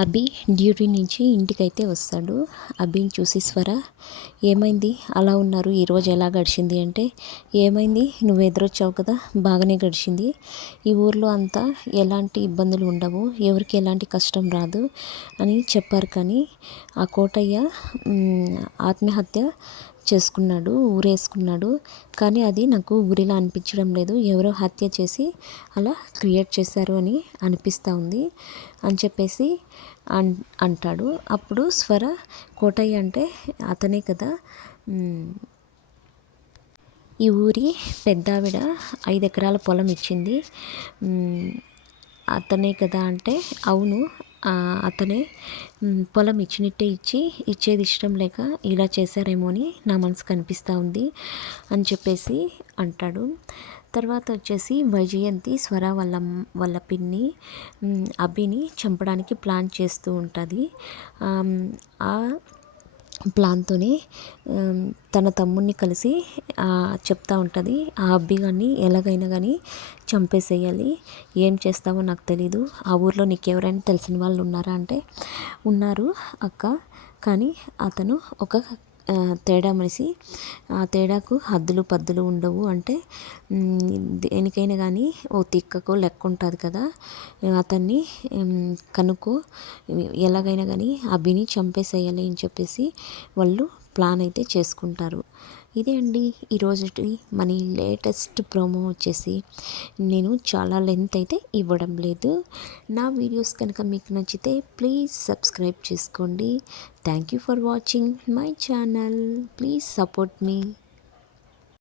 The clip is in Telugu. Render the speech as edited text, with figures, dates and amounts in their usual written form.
అభి డ్యూటీ నుంచి ఇంటికైతే వస్తాడు. అభిని చూసి స్వర, ఏమైంది అలా ఉన్నారు, ఈరోజు ఎలా గడిచింది అంటే, ఏమైంది నువ్వు ఎదురొచ్చావు కదా, బాగానే గడిచింది. ఈ ఊర్లో అంతా ఎలాంటి ఇబ్బందులు ఉండవు, ఎవరికి ఎలాంటి కష్టం రాదు అని చెప్పారు. కానీ ఆ కోటయ్య ఆత్మహత్య చేసుకున్నాడు, ఊరేసుకున్నాడు. కానీ అది నాకు ఊరిలా అనిపించడం లేదు, ఎవరో హత్య చేసి అలా క్రియేట్ చేశారు అని అనిపిస్తూ ఉంది అని చెప్పేసి అంటాడు. అప్పుడు స్వర, కోటయ్య అంటే అతనే కదా ఈ ఊరి పెద్దావిడ 5 ఎకరాల పొలం ఇచ్చింది, అతనే కదా అంటే, అవును అతనే పొలం ఇచ్చినట్టే ఇచ్చేది ఇష్టం లేక ఇలా చేశారేమో అని నా మనసుకు అనిపిస్తూ ఉంది అని చెప్పేసి అంటాడు. తర్వాత వచ్చేసి వైజయంతి స్వర వాళ్ళ పిన్ని అభిని చంపడానికి ప్లాన్ చేస్తూ ఉంటుంది. ఆ ప్లాన్తోనే తన తమ్ముడిని కలిసి చెప్తూ ఉంటుంది, ఆ అబ్బి గారిని ఎలాగైనా కానీ చంపేసేయాలి, ఏం చేస్తావో నాకు తెలీదు, ఆ ఊర్లో నీకు ఎవరైనా తెలిసిన వాళ్ళు ఉన్నారా అంటే, ఉన్నారు అక్క, కానీ అతను ఒక తేడా మనిషి, ఆ తేడాకు హద్దులు పద్దులు ఉండవు అంటే, దేనికైనా కానీ ఓ తిక్కకు లెక్క ఉంటుంది కదా, అతన్ని కనుక్కో, ఎలాగైనా కానీ అభిని చంపేసేయాలి అని చెప్పేసి వాళ్ళు ప్లాన్ అయితే చేసుకుంటారు. ఇదే అండి ఈరోజుటి మన లేటెస్ట్ ప్రోమో వచ్చేసి. నేను చాలా లెంత్ అయితే ఇవ్వడం లేదు. నా వీడియోస్ కనుక మీకు నచ్చితే ప్లీజ్ సబ్స్క్రైబ్ చేసుకోండి. Thank you for watching my channel. Please support me.